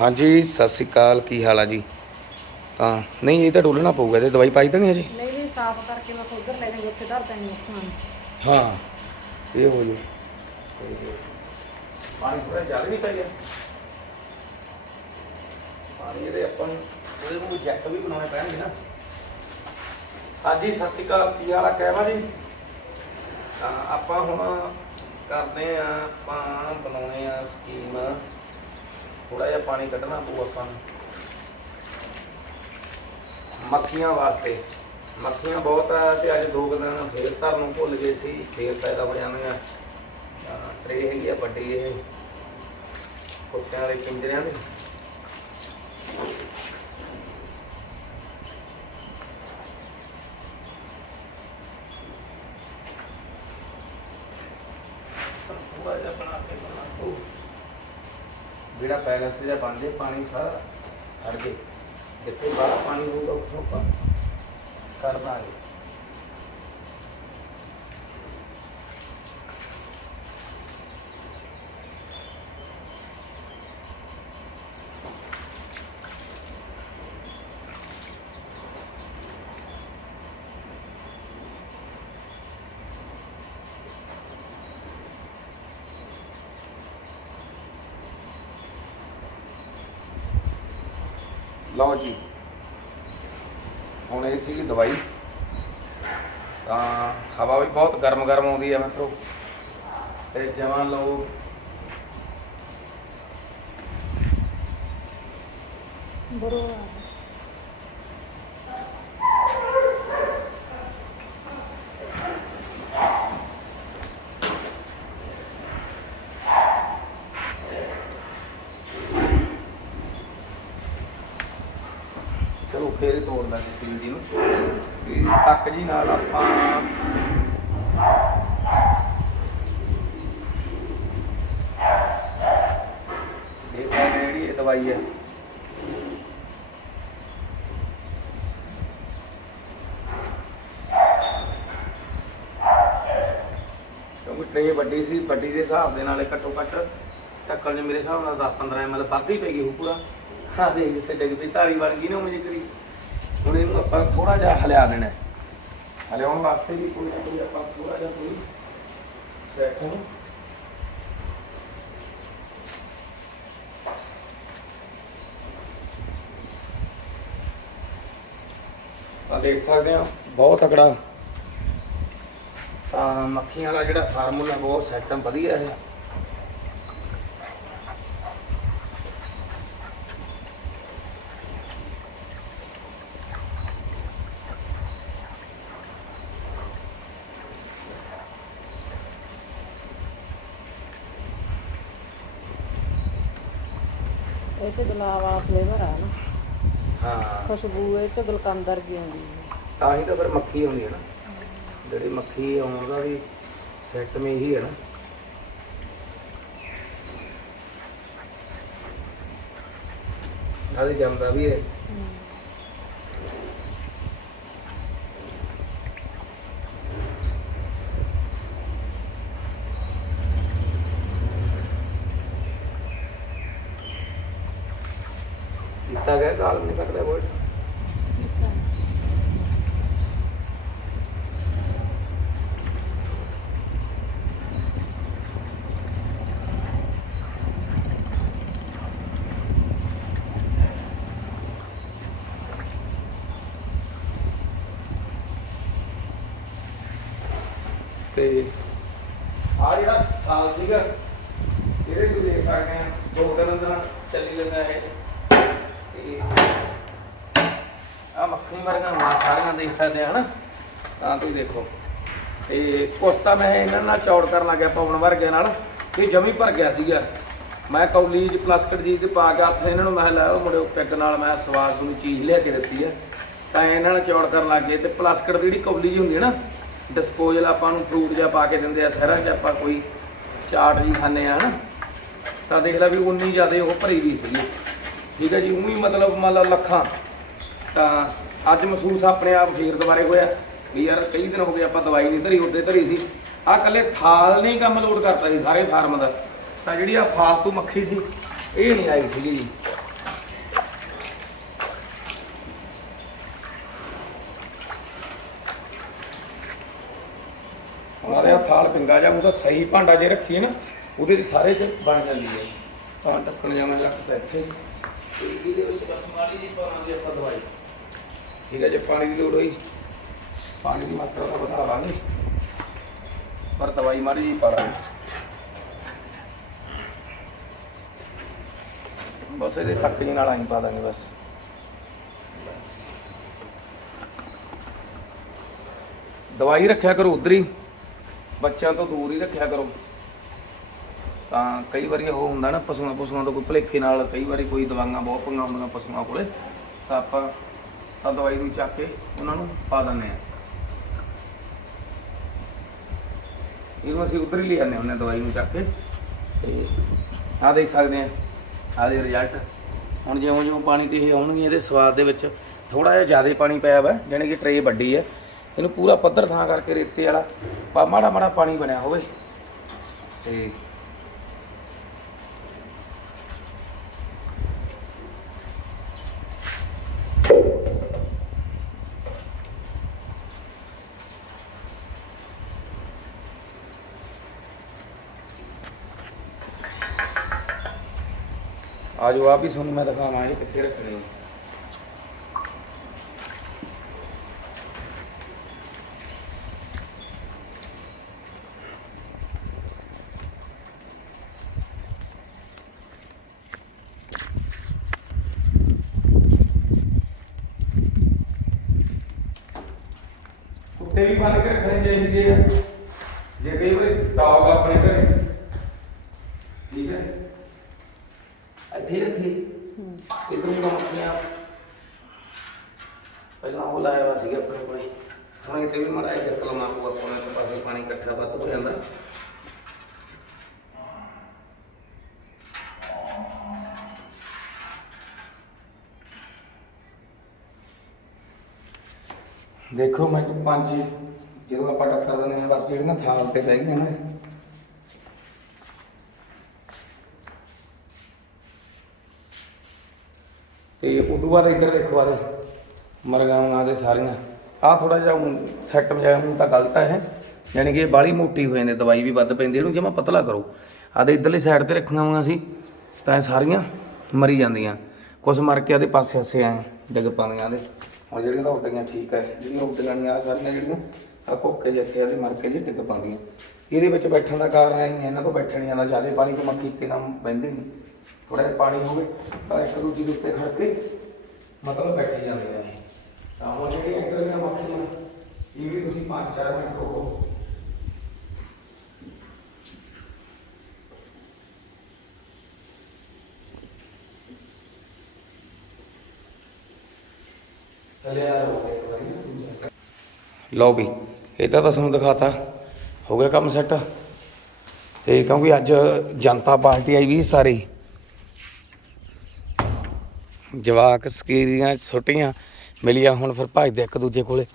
ਹਾਂਜੀ ਸਤਿ ਸ਼੍ਰੀ ਅਕਾਲ ਕੀ ਹਾਲ ਆ ਜੀ? ਤਾਂ ਨਹੀਂ ਇਹ ਤਾਂ ਡੋਲਣਾ ਪਊਗਾ ਤੇ ਦਵਾਈ ਪਾਈ ਦੇਣੀ ਹਜੇ? ਨਹੀਂ ਨਹੀਂ ਸਾਫ਼ ਕਰਕੇ ਮੈਂ ਉੱਧਰ ਲੈ ਜਾਵਾਂਗੇ ਉੱਥੇ ਧਰ ਦਾਂਗੇ ਹਾਂ ਇਹ ਹੋ ਜੂ। ਪਾਣੀ ਥੋੜਾ ਜ਼ਿਆਦਾ ਨਹੀਂ ਪੈ ਗਿਆ। ਪਾਣੀ ਇਹਦੇ ਆਪਾਂ ਨੂੰ ਇਹਦੇ ਨੂੰ ਜੈਕ ਵੀ ਬਣਾਉਣੇ ਪੈਣਗੇ ਨਾ। ਹਾਂਜੀ ਸਤਿ ਸ਼੍ਰੀ ਅਕਾਲ ਕੀ ਹਾਲ ਆ ਕਹਿਵਾ ਜੀ? ਤਾਂ ਆਪਾਂ ਹੁਣ ਕਰਦੇ ਆ ਆਪਾਂ ਬਣਾਉਣੇ ਆ ਸਕੀਮ ਥੋੜਾ ਜਿਹਾ ਪਾਣੀ ਕੱਢਣਾ ਪਊ ਆਪਾਂ ਨੂੰ। ਮੱਖੀਆਂ ਵਾਸਤੇ। ਮੱਖੀਆਂ ਬਹੁਤ ਆ ਤੇ ਅੱਜ ਦੋ ਕੁ ਦਿਨ ਫੇਰ ਧਰਨ ਨੂੰ ਭੁੱਲ ਗਏ ਸੀ, ਫੇਰ ਪੈਦਾ ਹੋ ਜਾਣਗੀਆਂ। ਟਰੇ ਹੈਗੀ ਆ ਵੱਡੀ ਇਹ। ਕੁੱਤਿਆਂ ਦੇ, ਪਿੰਜਰਿਆਂ ਦੇ। ਥੋੜਾ ਜਿਹਾ ਬਣਾ ਕੇ ਬਣਾ ਜਿਹੜਾ ਪੈਲਸ ਜਿਹਾ ਬਣਦੇ ਪਾਣੀ ਸਾਰਾ ਹਟ ਜੇ। ਜਿੱਥੇ ਬਾਹਰ ਪਾਣੀ ਹੋਊਗਾ, ਉੱਥੋਂ ਆਪਾਂ ਕਰ ਦਾਂਗੇ। ਲਓ ਜੀ। ਹੁਣ ਇਹ ਸੀਗੀ ਦਵਾਈ। ਤਾਂ ਹਵਾ ਵੀ ਬਹੁਤ ਗਰਮ ਗਰਮ ਆਉਂਦੀ ਹੈ ਮਿੱਤਰੋ। ਤੇ ਜਮਾਂ ਲਓ। ਬਰੋ ਚਲੋ ਫੇਰ ਹੀ ਤੋੜ ਦਾਂਗੇ ਸੀਲ ਜੀ ਨੂੰ। ਵੀ ਟੱਕ ਜੀ ਨਾਲ ਆਪਾਂ ਇਹ ਸਾਡੀ ਜਿਹੜੀ ਇਹ ਦਵਾਈ ਹੈ ਕਿਉਂਕਿ ਟਰੇ ਵੱਡੀ ਸੀ, ਵੱਡੀ ਦੇ ਹਿਸਾਬ ਦੇ ਨਾਲ ਇਹ ਘੱਟੋ ਘੱਟ ਟੱਕਰ ਨੇ ਮੇਰੇ ਹਿਸਾਬ ਨਾਲ 10 15 ml ਵੱਧ ਹੀ ਪੈ ਗਈ ਹੋ ਪੂਰਾ। ਹਾਂ ਦੇਖ ਜਿੱਥੇ ਡਿੱਗ ਧਾਰੀ ਬਣ ਗਈ ਨਾ ਉਹ ਕਰੀ ਹੁਣ ਇਹਨੂੰ ਆਪਾਂ ਥੋੜਾ ਜਿਹਾ ਹਲਿਆ ਦੇਣਾ ਹਲਿਆਉਣ ਵਾਸਤੇ ਵੀ ਕੋਈ ਨਾ ਕੋਈ ਆਪਾਂ ਥੋੜਾ ਜਿਹਾ ਕੋਈ ਸੈਟ ਆ ਦੇਖ ਸਕਦੇ ਆ ਬਹੁਤ ਤਕੜਾ। ਤਾਂ ਮੱਖੀਆਂ ਵਾਲਾ ਜਿਹੜਾ ਫਾਰਮੂਲਾ ਬਹੁਤ ਸਿਸਟਮ ਵਧੀਆ ਹੈ। ਇਹ ਚ ਗੁਲਾਬ ਵਾਲਾ ਫਲੇਵਰ ਆ ਨਾ। ਹਾਂ। ਖੁਸ਼ਬੂ ਇਹ ਚ ਗੁਲਕੰਦ ਵਰਗੀ ਆਉਂਦੀ ਹੈ ਤਾਂ ਹੀ ਤਾਂ ਫਿਰ ਮੱਖੀ ਆਉਂਦੀ ਹੈ ਨਾ। ਜਿਹੜੀ ਮੱਖੀ ਆਉਣ ਦਾ ਵੀ ਸੈੱਟ ਮੇ ਹੀ ਹੈ ਨਾ। ਨਾਲੇ ਜੰਮਦਾ ਵੀ ਹੈ। ਕੀਤਾ ਗਿਆ, ਗਾਲ ਨਹੀਂ ਕੱਢਦਾ ਬੋਲ ਤੇ ਆ ਜਿਹੜਾ ਸਥਾਨ ਸੀਗਾ, ਇਹਦੇ ਤੁਸੀਂ ਦੇਖ ਸਕਦੇ ਆ ਦੋ ਦਿਨ ਅੰਦਰ ਚੱਲੀ ਜਾਂਦਾ ਹੈ ਤੇ ਆ ਮੱਖਣੀ ਵਰਗਾ ਮਾ ਸਾਰੀਆਂ ਦੇਖ ਸਕਦੇ ਆ, ਹਨਾ? ਤਾਂ ਤੁਸੀਂ ਦੇਖੋ। ਤੇ ਕੁਛ ਤਾਂ ਮੈਂ ਇਹਨਾਂ ਨਾਲ ਚੌੜ ਕਰਨ ਲੱਗਿਆ, ਪਵਨ ਵਰਗੇ ਨਾਲ ਇਹ ਜਮੀ ਭਰ ਗਿਆ ਸੀਗਾ। ਮੈਂ ਕੌਲੀ ਚ ਪਲਾਸਟਿਕ ਜੀ ਤੇ ਪਾ ਕੇ ਹੱਥ ਇਹਨਾਂ ਨੂੰ ਮੈਂ ਲਾਇਆ ਮੁੰਡੇ ਪਿੱਗ ਨਾਲ ਮੈਂ ਸਵਾਦ ਨੂੰ ਚੀਜ਼ ਲਿਆ ਕੇ ਦਿੱਤੀ ਹੈ ਤਾਂ ਇਹਨਾਂ ਨਾਲ ਚੌੜ ਕਰਨ ਲੱਗ ਗਏ ਤੇ ਪਲਾਸਟਿਕ ਦੀ ਜਿਹੜੀ ਕੌਲੀ ਜੀ ਹੁੰਦੀ ਹੈ ਨਾ ਡਿਸਪੋਜ਼ਲ ਆਪਾਂ ਨੂੰ ਫਰੂਟ ਜਿਹਾ ਪਾ ਕੇ ਦਿੰਦੇ ਆ ਸ਼ਹਿਰਾਂ 'ਚ, ਆਪਾਂ ਕੋਈ ਚਾਟ ਜੀ ਖਾਂਦੇ ਆ, ਹਨਾ? ਤਾਂ ਦੇਖ ਲੈ ਵੀ ਉਨੀ ਜ਼ਿਆਦਾ ਉਹ ਭਰੀ ਵੀ ਸੀਗੀ। ਠੀਕ ਹੈ ਜੀ, ਉਹੀ ਮਤਲਬ ਮੰਨ ਲਓ ਲੱਖਾਂ। ਤਾਂ ਅੱਜ ਮਹਿਸੂਸ ਆਪਣੇ ਆਪ ਫੇਰ ਦੁਬਾਰੇ ਹੋਇਆ ਵੀ ਯਾਰ ਕਈ ਦਿਨ ਹੋ ਗਏ ਆਪਾਂ ਦਵਾਈ ਨਹੀਂ ਧਰੀ ਉੱਤੇ ਧਰੀ ਸੀ। ਆ ਕੱਲੇ ਥਾਲ ਨਹੀਂ ਕੰਮ ਲੋਡ ਕਰਤਾ ਸੀ, ਸਾਰੇ ਫਾਰਮ ਦਾ। ਤਾਂ ਜਿਹੜੀ ਆ ਫਾਲਤੂ ਮੱਖੀ ਸੀ, ਇਹ ਨਹੀਂ ਆਈ ਸੀਗੀ ਜੀ। ਉਹਨਾਂ ਦੇ ਥਾਲ ਪਿੰਗਾ ਜਾਂ ਉਹਦਾ ਸਹੀ ਭਾਂਡਾ ਜੇ ਰੱਖੀਏ ਨਾ, ਉਹਦੇ 'ਚ ਸਾਰੇ 'ਚ ਬਣ ਜਾਂਦੀ ਹੈ। ਤਾਂ ਢੱਕਣ ਜਾਂ ਰੱਖਦਾ ਇੱਥੇ। ਤੇ ਇਹਦੇ ਵਿੱਚ ਬਸ ਮਾੜੀ ਜੀ ਪਾਵਾਂਗੇ ਆਪਾਂ ਦਵਾਈ। ਠੀਕ ਹੈ ਜੇ, ਪਾਣੀ ਦੀ ਲੋੜ ਹੋਈ। ਪਾਣੀ ਦੀ ਮਾਤਰਾ ਤਾਂ ਵਧਾ ਲਾਂਗੇ। ਪਰ ਦਵਾਈ ਮਾੜੀ ਜੀ ਪਾ ਲਾਂਗੇ। ਬਸ ਇਹਦੇ ਤੱਕ ਜੀ ਨਾਲ ਆਈ ਪਾ ਦਾਂਗੇ ਬਸ। ਦਵਾਈ ਰੱਖਿਆ ਕਰੋ ਉਧਰ ਹੀ। ਬੱਚਿਆਂ ਤੋਂ ਦੂਰ ਹੀ ਰੱਖਿਆ ਕਰੋ। ਤਾਂ ਕਈ ਵਾਰੀ ਉਹ ਹੁੰਦਾ ਨਾ ਪਸ਼ੂਆਂ ਪਸ਼ੂਆਂ ਤੋਂ ਕੋਈ ਭਲੇਖੇ ਨਾਲ ਕਈ ਵਾਰੀ ਕੋਈ ਦਵਾਈਆਂ, ਬਹੁਤ ਪੰਗਾ ਹੁੰਦੀਆਂ ਪਸ਼ੂਆਂ ਕੋਲੇ, ਤਾਂ ਆਪਾਂ ਤਾਂ ਦਵਾਈ ਨੂੰ ਚੱਕ ਕੇ ਉਹਨਾਂ ਨੂੰ ਪਾ ਦਿੰਦੇ ਆ ਇਹਨੂੰ ਅਸੀਂ ਉਧਰ ਹੀ ਲੈ ਜਾਂਦੇ ਹੁੰਦੇ ਹਾਂ ਦਵਾਈ ਨੂੰ ਚੱਕ ਕੇ। ਤੇ ਆ ਦੇਖ ਸਕਦੇ ਆ ਆ ਦੇ ਰਿਜ਼ਲਟ ਹੁਣ ਜਿਉਂ ਜਿਉਂ ਪਾਣੀ ਤੇ ਇਹ ਆਉਣਗੇ, ਇਹਦੇ ਸਵਾਦ ਦੇ ਵਿੱਚ ਥੋੜਾ ਜਿਹਾ ਜ਼ਿਆਦਾ ਪਾਣੀ ਪਿਆ ਵਾ, ਜਾਣੀ ਕਿ ਟਰੇ ਵੱਡੀ ਹੈ ਇਹਨੂੰ ਪੂਰਾ ਪੱਧਰ ਥਾਂ ਕਰਕੇ ਰੇਤੇ ਵਾਲਾ ਮਾੜਾ ਮਾੜਾ ਪਾਣੀ ਬਣਿਆ ਹੋਵੇ। ਤੇ ਆਜੋ ਆਪ ਹੀ ਤੁਹਾਨੂੰ ਮੈਂ ਦਿਖਾਵਾਂ ਇਹ ਕਿੱਥੇ ਰੱਖਣੇ ਆ ਕੁੱਤੇ ਵੀ ਬੰਨ ਕੇ ਰੱਖਣੇ ਚਾਹੀਦੇ ਆ ਜੇ ਕਈ ਵਾਰੀ ਡੌਗ ਆਪਣੇ ਘਰੇ ਠੀਕ ਹੈ ਇੱਥੇ ਰੱਖੀ ਇਧਰ ਨੂੰ ਪਹਿਲਾਂ ਉਹ ਲਾਇਆ ਵਾ ਸੀਗਾ ਆਪਣੇ ਕੋਲੇ ਹੁਣ ਇੱਥੇ ਵੀ ਮੜਾ ਇੱਕ ਕਲਮਾ ਕੋ ਆਪਣੇ ਕੋਲ ਪਾਸੇ ਪਾਣੀ ਇਕੱਠਾ ਵੱਧ ਹੋ ਜਾਂਦਾ ਦੇਖੋ ਮੈਂ ਪੰਜ ਜਦੋਂ ਆਪਾਂ ਟੱਕਰ ਦਿੰਦੇ ਹਾਂ ਬਸ ਜਿਹੜੀਆਂ ਥਾਲ ਤੇ ਬਹਿ ਗਈਆਂ ਨਾ ਤੇ ਉਦੋਂ ਬਾਅਦ ਇੱਧਰ ਦੇਖੋ ਆਦੇ ਮਰਗਾਵਾਂ ਦੇ ਸਾਰੀਆਂ। ਆ ਥੋੜਾ ਜਿਹਾ ਸੈੱਟ ਮਜਾਇਆ ਹੁਣ ਤਾਂ ਗਲਤ ਹੈ ਯਾਨੀ ਕਿ ਇਹ ਬਾਲੀ ਮੋਟੀ ਹੋ ਜਾਂਦੀ ਦਵਾਈ ਵੀ ਵੱਧ ਪੈਂਦੀ, ਇਹਨੂੰ ਜਮਾ ਪਤਲਾ ਕਰੋ। ਆਦੇ ਇਧਰਲੀ ਸਾਈਡ ਤੇ ਰੱਖੀਆਂ ਹੋਈਆਂ ਸੀ, ਤਾਂ ਇਹ ਸਾਰੀਆਂ ਮਰੀ ਜਾਂਦੀਆਂ। ਕੁਝ ਮਰ ਕੇ ਆਦੇ ਪਾਸੇ ਆਸੇ ਆਏ ਡਿੱਗ ਪਾਉਂਦੀਆਂ ਦੇ ਹੁਣ ਜਿਹੜੀਆਂ ਤਾਂ ਉੱਡੀਆਂ ਠੀਕ ਹੈ ਜਿਹੜੀਆਂ ਉੱਡੀਆਂ ਨਹੀਂ ਆ ਸਾਰੀਆਂ ਜਿਹੜੀਆਂ ਆ ਭੁੱਕੇ ਜਿੱਥੇ ਆਦੇ ਮਰ ਕੇ ਜੀ ਡਿੱਗ ਪਾਉਂਦੀਆਂ ਇਹਦੇ ਵਿੱਚ ਬੈਠਣ ਦਾ ਕਾਰਨ ਇਹ ਹੈ ਇਹਨਾਂ ਤੋਂ ਬੈਠਣ ਨਹੀਂ ਜਾਂਦਾ, ਜ਼ਿਆਦਾ ਪਾਣੀ ਤੋਂ ਮੱਖੀ ਇੱਕਦਮ ਬਹਿੰਦੇ ਨਹੀਂ। ਥੋੜਾ ਜਿਹਾ ਪਾਣੀ ਹੋਵੇ, ਤਾਂ ਇੱਕ ਦੂਜੀ ਦੇ ਉੱਤੇ ਖੜ ਕੇ ਮਤਲਬ ਬੈਠੀ ਜਾਂਦੀਆਂ ਨੇ ਤਾਂ ਹੁਣ ਜਿਹੜੀਆਂ ਇੱਧਰ ਮੱਖੀਆਂ, ਇਹ ਵੀ ਤੁਸੀਂ 5-4 ਮਿੰਟ ਰੋਕੋ ਲਓ ਵੀ ਇਹ ਤਾਂ ਤੁਹਾਨੂੰ ਦਿਖਾਤਾ। ਹੋ ਗਿਆ ਕੰਮ ਸੈੱਟ ਤੇ ਕਿਉਂਕਿ ਅੱਜ ਜਨਤਾ ਪਾਰਟੀ ਆਈ ਵੀ ਸਾਰੀ। ਜਵਾਕ ਸਕੀਰੀਆਂ ਛੁੱਟੀਆਂ ਮਿਲੀਆਂ, ਹੁਣ ਫਿਰ ਭੱਜਦੇ ਇੱਕ ਦੂਜੇ ਕੋਲੇ।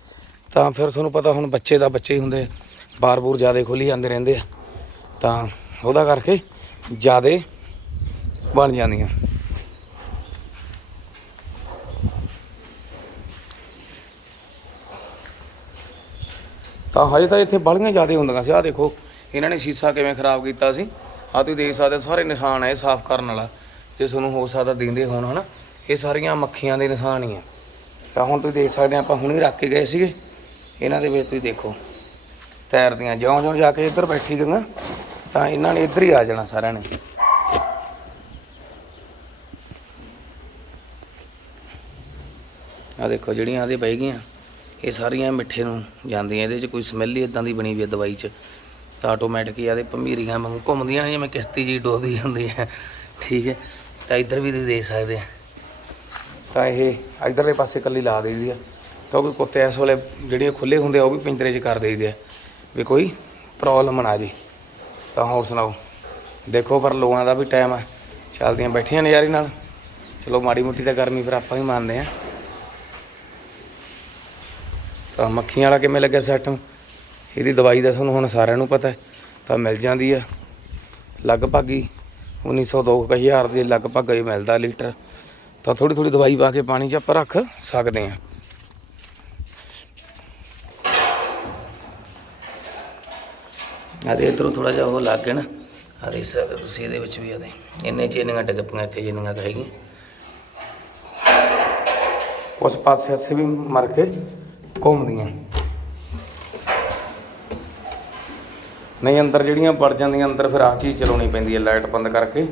ਤਾਂ ਫਿਰ ਤੁਹਾਨੂੰ ਪਤਾ ਹੁਣ ਬੱਚੇ ਦਾ ਬੱਚੇ ਹੀ ਹੁੰਦੇ ਬਾਰ-ਬੂਰ ਜ਼ਿਆਦਾ ਖੋਲੀ ਜਾਂਦੇ ਰਹਿੰਦੇ ਆ। ਤਾਂ ਉਹਦਾ ਕਰਕੇ ਜਿਆਦੇ ਬਣ ਜਾਂਦੀਆਂ। ਤਾਂ ਹਜੇ ਤਾਂ ਇੱਥੇ ਬੜੀਆਂ ਜ਼ਿਆਦਾ ਹੁੰਦੀਆਂ ਸੀ। ਆਹ ਦੇਖੋ, ਇਹਨਾਂ ਨੇ ਸ਼ੀਸ਼ਾ ਕਿਵੇਂ ਖਰਾਬ ਕੀਤਾ ਸੀ। ਆਹ ਤੁਸੀਂ ਦੇਖ ਸਕਦੇ ਹੋ, ਸਾਰੇ ਨਿਸ਼ਾਨ ਹੈ ਸਾਫ਼ ਕਰਨ ਵਾਲਾ। ਜੇ ਤੁਹਾਨੂੰ ਹੋ ਸਕਦਾ ਦਿੰਦੇ ਹੋਣ, ਹਨਾ। ਇਹ ਸਾਰੀਆਂ ਮੱਖੀਆਂ ਦੇ ਨਿਸ਼ਾਨ ਹੀ ਆ। ਤਾਂ ਹੁਣ ਤੁਸੀਂ ਦੇਖ ਸਕਦੇ ਆ, ਆਪਾਂ ਹੁਣੇ ਰੱਖ ਕੇ ਗਏ ਸੀਗੇ। ਇਹਨਾਂ ਦੇ ਵਿੱਚ ਤੁਸੀਂ ਦੇਖੋ ਤੈਰਦੀਆਂ ਜਿਉਂ-ਜਿਉਂ ਜਾ ਕੇ ਇੱਧਰ ਬੈਠੀ ਗਈਆਂ। ਤਾਂ ਇਹਨਾਂ ਨੇ ਇੱਧਰ ਹੀ ਆ ਜਾਣਾ ਸਾਰਿਆਂ ਨੇ। ਆ ਦੇਖੋ ਜਿਹੜੀਆਂ ਆਦੇ ਪੈ ਗਈਆਂ, ਇਹ ਸਾਰੀਆਂ ਮਿੱਠੇ ਨੂੰ ਜਾਂਦੀਆਂ। ਇਹਦੇ 'ਚ ਕੋਈ ਸਮੈਲ ਹੀ ਇਦਾਂ ਦੀ ਬਣੀ ਵੀ ਹੈ ਦਵਾਈ 'ਚ। ਤਾਂ ਆਟੋਮੈਟਿਕ ਹੀ ਆਦੇ ਭੰਮੀਰੀਆਂ ਵਾਂਗੂ ਘੁੰਮਦੀਆਂ ਨੇ, ਜਿਵੇਂ ਕਿਸ਼ਤੀ ਜੀ ਡੋਲਦੀ ਹੁੰਦੀ ਹੈ। ਠੀਕ ਹੈ, ਤਾਂ ਇੱਧਰ ਵੀ ਤੁਸੀਂ ਦੇਖ ਸਕਦੇ ਆ। ਤਾਂ ਇਹ ਇਧਰਲੇ ਪਾਸੇ ਕੱਲੀ ਲਾ ਦੇਈਦੀ ਆ। ਕਿਉਂਕਿ ਕੁੱਤੇ ਇਸ ਵੇਲੇ ਜਿਹੜੇ ਖੁੱਲੇ ਹੁੰਦੇ ਆ, ਉਹ ਵੀ ਪਿੰਜਰੇ 'ਚ ਕਰ ਦੇਈਦੇ ਆ। ਵੀ ਕੋਈ ਪ੍ਰੋਬਲਮ ਨਾ ਜੀ। ਤਾਂ ਹੋਰ ਸੁਣਾਓ? ਦੇਖੋ ਪਰ ਲੋਕਾਂ ਦਾ ਵੀ ਟਾਈਮ ਆ। ਚੱਲਦੀਆਂ ਬੈਠੀਆਂ ਨਜ਼ਾਰੇ ਨਾਲ। ਚਲੋ ਮਾੜੀ ਮੋਟੀ ਤਾਂ ਗਰਮੀ ਫਿਰ ਆਪਾਂ ਵੀ ਮੰਨਦੇ ਆ। ਤਾਂ ਮੱਖੀਆਂ ਵਾਲਾ ਕਿਵੇਂ ਲੱਗਿਆ ਸੈੱਟ ਇਹਦੀ ਦਵਾਈ ਦਾ ਤੁਹਾਨੂੰ ਹੁਣ ਸਾਰਿਆਂ ਨੂੰ ਪਤਾ ਤਾਂ ਮਿਲ ਜਾਂਦੀ ਆ। ਲਗਭਗ ਹੀ 1902 ਹਜ਼ਾਰ ਦੇ ਲਗਭਗ ਹੀ ਮਿਲਦਾ ਲੀਟਰ। ਤਾਂ ਥੋੜੀ ਥੋੜੀ ਦਵਾਈ ਪਾ ਕੇ ਪਾਣੀ 'ਚ ਆਪਾਂ ਰੱਖ ਸਕਦੇ ਹਾਂ। ਆਦੇ ਇਧਰੋਂ ਥੋੜਾ ਜਿਹਾ ਉਹ ਲੱਗ ਗਿਆ ਨਾ। ਆ ਹੋ ਤੁਸੀਂ ਇਹਦੇ ਵਿੱਚ ਵੀ ਆਦੇ ਇੰਨੇ ਚੇਨੀਆਂ ਡਿੱਗ ਪਈਆਂ ਇੱਥੇ ਜਿੰਨੀਆਂ ਕੁ ਹੈਗੀਆਂ। ਉਸ ਪਾਸੇ ਅਸੀਂ ਵੀ ਮਰ ਕੇ ਘੁੰਮਦੀਆਂ। ਨਹੀਂ ਅੰਦਰ ਜਿਹੜੀਆਂ ਵੜ ਜਾਂਦੀਆਂ ਅੰਦਰ ਫਿਰ ਆਹ ਚੀਜ਼ ਚਲਾਉਣੀ ਪੈਂਦੀ ਹੈ ਲਾਈਟ ਬੰਦ ਕਰਕੇ।